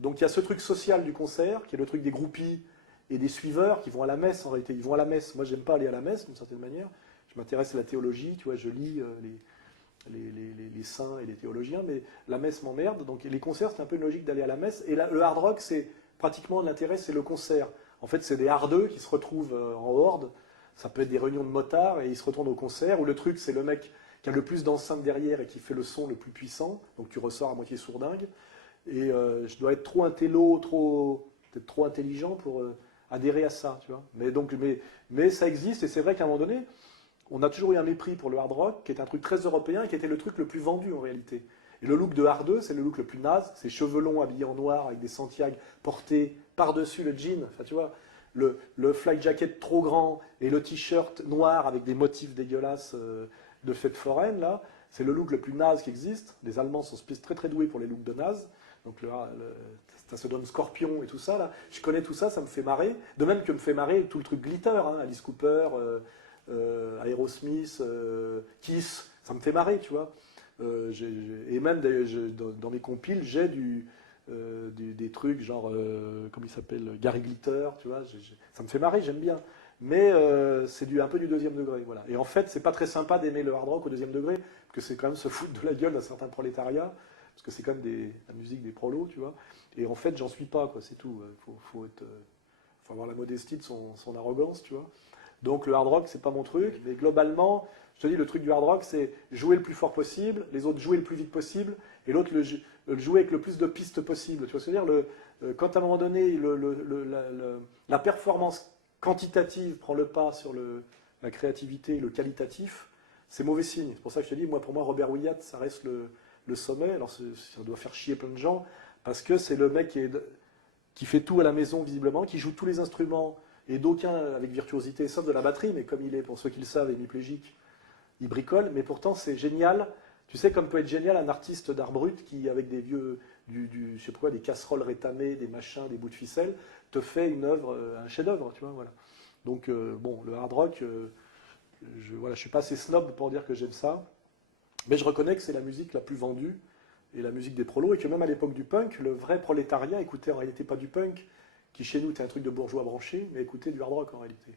Donc il y a ce truc social du concert, qui est le truc des groupies et des suiveurs qui vont à la messe en réalité. Ils vont à la messe. Moi, j'aime pas aller à la messe d'une certaine manière. Je m'intéresse à la théologie, tu vois, je lis les saints et les théologiens, mais la messe m'emmerde. Donc les concerts, c'est un peu une logique d'aller à la messe. Et là, le hard rock, c'est pratiquement l'intérêt, c'est le concert. En fait, c'est des hardeux qui se retrouvent en horde. Ça peut être des réunions de motards et ils se retournent au concert. Ou le truc, c'est le mec qui a le plus d'enceintes derrière et qui fait le son le plus puissant. Donc tu ressors à moitié sourdingue. Et je dois être trop intello, peut-être trop intelligent pour adhérer à ça, tu vois. Mais ça existe et c'est vrai qu'à un moment donné, on a toujours eu un mépris pour le hard rock, qui est un truc très européen et qui était le truc le plus vendu en réalité. Et le look de hardeux, c'est le look le plus naze, c'est cheveux longs habillés en noir avec des Santiago portés par-dessus le jean, enfin tu vois, le fly jacket trop grand et le t-shirt noir avec des motifs dégueulasses de fête foraine, là, c'est le look le plus naze qui existe. Les Allemands sont très très doués pour les looks de naze. Donc ça se donne Scorpion et tout ça, là. Je connais tout ça, ça me fait marrer. De même que me fait marrer tout le truc glitter, hein, Alice Cooper, Aerosmith, Kiss, ça me fait marrer, tu vois. Et même dans mes compiles, j'ai des trucs genre, comment il s'appelle, Gary Glitter, tu vois. Ça me fait marrer, j'aime bien. Mais c'est un peu du deuxième degré, voilà. Et en fait, c'est pas très sympa d'aimer le hard rock au deuxième degré, parce que c'est quand même se foutre de la gueule d'un certain prolétariat, parce que c'est quand même la musique des prolos, tu vois. Et en fait, j'en suis pas, quoi, c'est tout. Faut avoir la modestie de son arrogance, tu vois. Donc le hard rock, c'est pas mon truc, mais globalement, je te dis, le truc du hard rock, c'est jouer le plus fort possible, les autres jouer le plus vite possible, et l'autre le jouer avec le plus de pistes possible. Tu vois ce que je veux dire, quand à un moment donné, la performance quantitative prend le pas sur la créativité et le qualitatif, c'est mauvais signe. C'est pour ça que je te dis, pour moi, Robert Wyatt, ça reste le sommet. Alors ça doit faire chier plein de gens, parce que c'est le mec qui fait tout à la maison, visiblement, qui joue tous les instruments, et d'aucuns avec virtuosité, sauf de la batterie, mais comme il est, pour ceux qui le savent, hémiplégique, il bricole, mais pourtant c'est génial. Tu sais, comme peut être génial un artiste d'art brut qui, avec des vieux, je sais pas quoi, des casseroles rétamées, des machins, des bouts de ficelle, te fait une œuvre, un chef-d'œuvre, tu vois, voilà. Donc, bon, le hard rock, voilà, je suis pas assez snob pour dire que j'aime ça, mais je reconnais que c'est la musique la plus vendue, et la musique des prolos, et que même à l'époque du punk, le vrai prolétariat écoutait en réalité pas du punk, qui chez nous était un truc de bourgeois branché, mais écoutait du hard rock en réalité.